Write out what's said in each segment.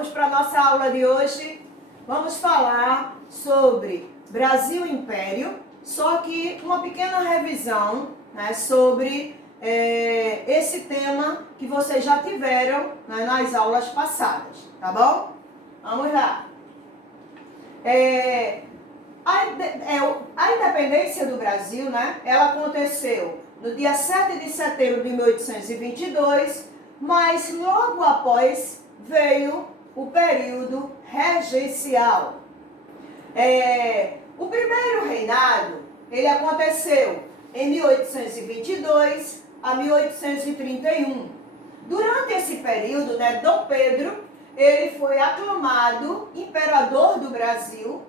Vamos para a nossa aula de hoje. Vamos falar sobre Brasil Império, só que uma pequena revisão, né, sobre esse tema que vocês já tiveram, né, nas aulas passadas, tá bom? Vamos lá. A independência do Brasil, né, ela aconteceu no dia 7 de setembro de 1822, mas logo após veio o período regencial. O primeiro reinado, ele aconteceu em 1822 a 1831. Durante esse período, né, Dom Pedro, ele foi aclamado imperador do Brasil,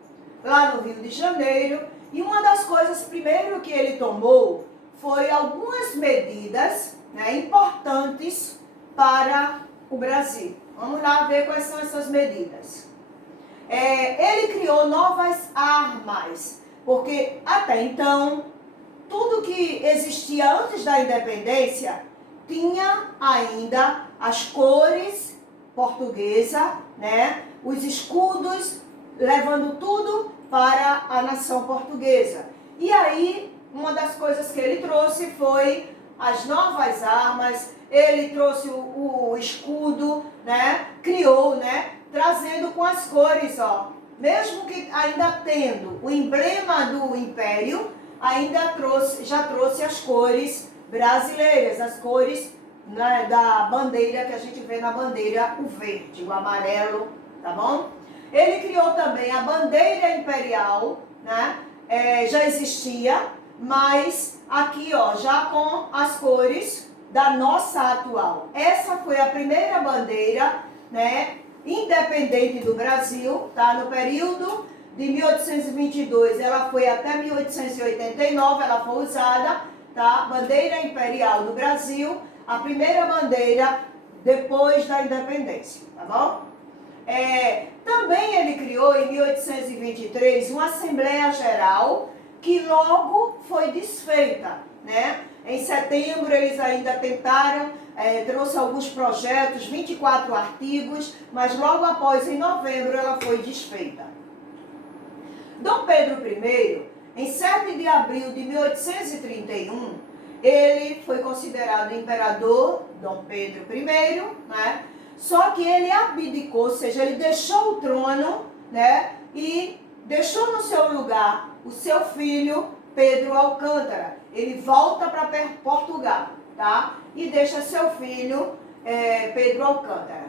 lá no Rio de Janeiro, e uma das coisas primeiro que ele tomou foi algumas medidas, né, importantes para o Brasil. Vamos lá ver quais são essas medidas. Ele criou novas armas, porque até então, tudo que existia antes da independência tinha ainda as cores portuguesas, né, os escudos, levando tudo para a nação portuguesa. E aí, uma das coisas que ele trouxe foi as novas armas, ele trouxe o escudo, né, criou, né, trazendo com as cores, ó. Mesmo que ainda tendo o emblema do Império, já trouxe as cores brasileiras, as cores, né, da bandeira que a gente vê na bandeira, o verde, o amarelo, tá bom? Ele criou também a bandeira imperial, né? Já existia, mas aqui, ó, já com as cores da nossa atual. Essa foi a primeira bandeira, né, independente do Brasil, tá? No período de 1822, ela foi até 1889, ela foi usada, tá? Bandeira imperial do Brasil, a primeira bandeira depois da independência, tá bom? Também ele criou em 1823 uma Assembleia Geral que logo foi desfeita, né? Em setembro eles ainda tentaram, trouxe alguns projetos, 24 artigos, mas logo após, em novembro, ela foi desfeita. Dom Pedro I, em 7 de abril de 1831, ele foi considerado imperador, Dom Pedro I, né? Só que ele abdicou, ou seja, ele deixou o trono, né, e deixou no seu lugar o seu filho, Pedro Alcântara. Ele volta para Portugal, tá? E deixa seu filho, Pedro Alcântara.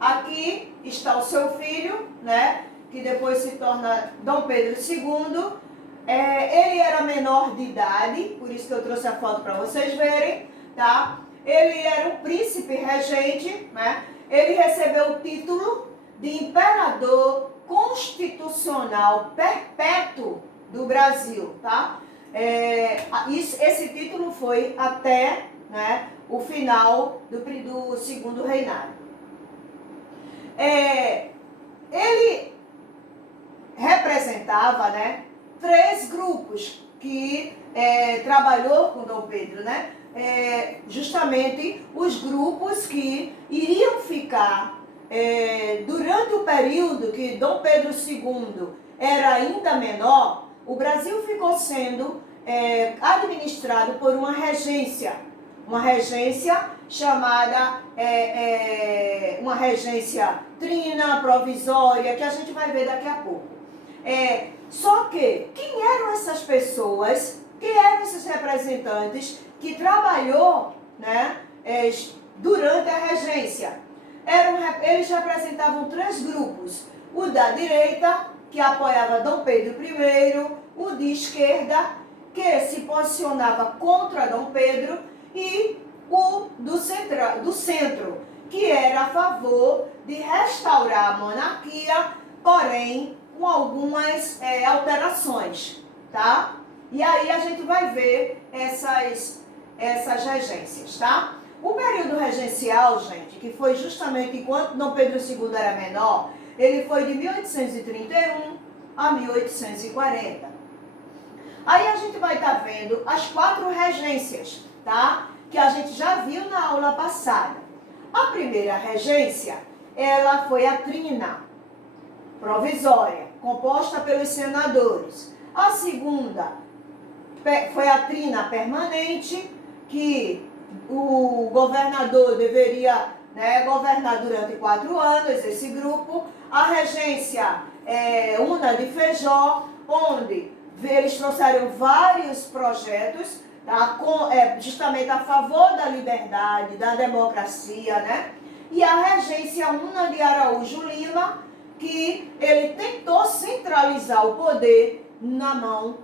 Aqui está o seu filho, né, que depois se torna Dom Pedro II. Ele era menor de idade, por isso que eu trouxe a foto para vocês verem, tá? Ele era um príncipe regente, né? Ele recebeu o título de imperador constitucional perpétuo do Brasil, tá? Esse título foi até, né, o final do segundo reinado. Ele representava, né, 3 grupos que trabalhou com Dom Pedro, né? Justamente os grupos que iriam ficar durante o período que Dom Pedro II era ainda menor. O Brasil ficou sendo administrado por uma regência chamada uma regência trina, provisória, que a gente vai ver daqui a pouco. Só que, quem eram essas pessoas, quem eram esses representantes que trabalhou, né, durante a regência? Eles representavam 3 grupos: o da direita, que apoiava Dom Pedro I, o de esquerda, que se posicionava contra Dom Pedro, e o do centro, que era a favor de restaurar a monarquia, porém com algumas alterações, tá? E aí a gente vai ver essas regências, tá? O período regencial, gente, que foi justamente enquanto Dom Pedro II era menor, ele foi de 1831 a 1840. Aí a gente vai estar vendo as 4 regências, tá? Que a gente já viu na aula passada. A primeira regência ela foi a trina provisória, composta pelos senadores. A segunda foi a trina permanente, que o governador deveria, né, governar durante 4 anos, esse grupo. A regência Una de Feijó, onde eles trouxeram vários projetos, tá, justamente a favor da liberdade, da democracia, né? E a regência Una de Araújo Lima, que ele tentou centralizar o poder na mão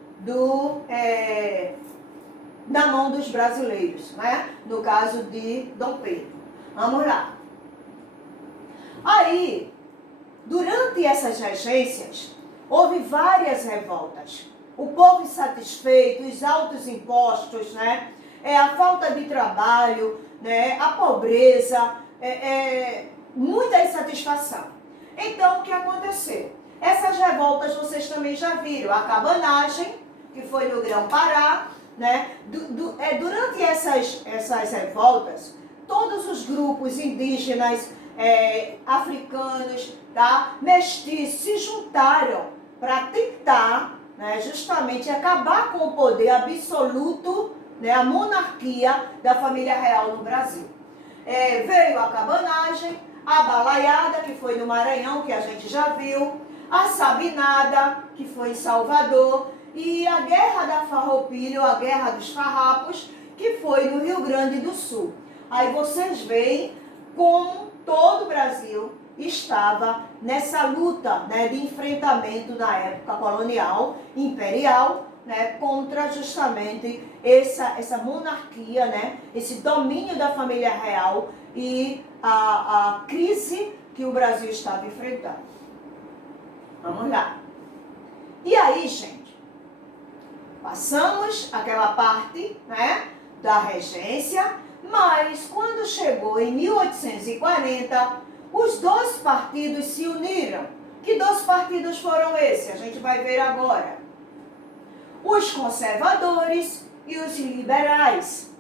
dos brasileiros, né? No caso de Dom Pedro. Vamos lá. Aí, durante essas regências, houve várias revoltas. O povo insatisfeito, os altos impostos, né? A falta de trabalho, né? A pobreza, muita insatisfação. Então, o que aconteceu? Essas revoltas vocês também já viram. A cabanagem, que foi no Grão-Pará, né? Durante essas revoltas, todos os grupos indígenas, africanos, tá? Mestiços, se juntaram para tentar, né, justamente acabar com o poder absoluto, né, a monarquia da família real no Brasil. Veio a cabanagem, a balaiada, que foi no Maranhão, que a gente já viu, a sabinada, que foi em Salvador, e a Guerra da Farroupilha, ou a Guerra dos Farrapos, que foi no Rio Grande do Sul. Aí vocês veem como todo o Brasil estava nessa luta, né, de enfrentamento na época colonial, imperial, né, contra justamente essa monarquia, né, esse domínio da família real e a crise que o Brasil estava enfrentando. Vamos lá. E aí, gente, passamos aquela parte, né, da regência, mas quando chegou em 1840, os dois partidos se uniram. Que dois partidos foram esses? A gente vai ver agora. Os conservadores e os liberais.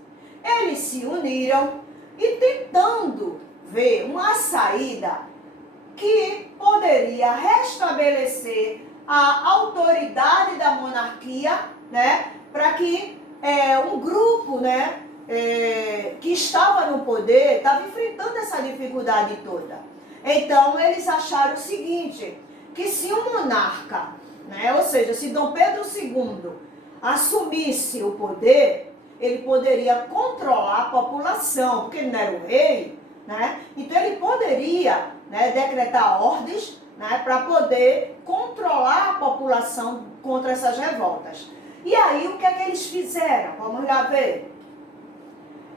Eles se uniram e tentando ver uma saída que poderia restabelecer a autoridade da monarquia, né, para que um grupo, né, que estava no poder estava enfrentando essa dificuldade toda. Então eles acharam o seguinte, que se o monarca, né, ou seja, se Dom Pedro II assumisse o poder, ele poderia controlar a população, porque ele não era o rei, né? Então ele poderia, né, decretar ordens, né, para poder controlar a população contra essas revoltas. E aí o que é que eles fizeram? Vamos lá ver.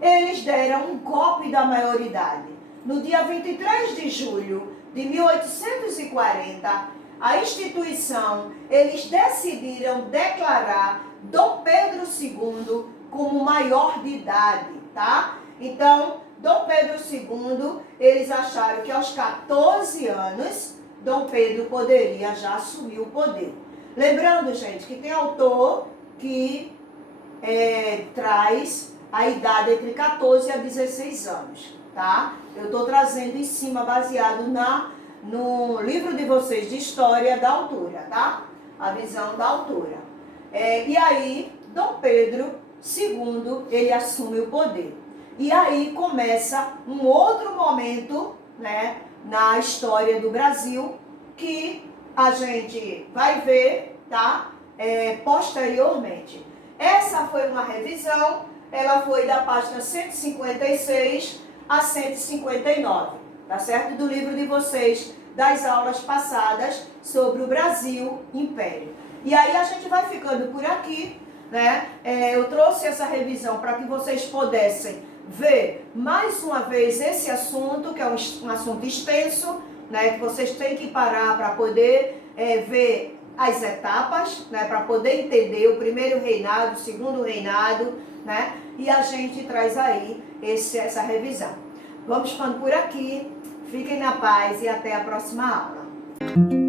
Eles deram um golpe da maioridade. No dia 23 de julho de 1840, a instituição, eles decidiram declarar Dom Pedro II como maior de idade, tá? Então, Dom Pedro II, eles acharam que aos 14 anos, Dom Pedro poderia já assumir o poder. Lembrando, gente, que tem autor que traz a idade entre 14 a 16 anos, tá? Eu estou trazendo em cima, baseado no livro de vocês de história da autora, tá? A visão da autora. E aí, Dom Pedro II, ele assume o poder. E aí começa um outro momento, né, na história do Brasil, que a gente vai ver, tá? Posteriormente. Essa foi uma revisão, ela foi da página 156 a 159, tá certo? Do livro de vocês, das aulas passadas sobre o Brasil Império. E aí a gente vai ficando por aqui, né? Eu trouxe essa revisão para que vocês pudessem ver mais uma vez esse assunto, que é um assunto extenso, né? Que vocês têm que parar para poder ver as etapas, né, para poder entender o primeiro reinado, o segundo reinado, né, e a gente traz aí essa revisão. Vamos ficando por aqui, fiquem na paz e até a próxima aula.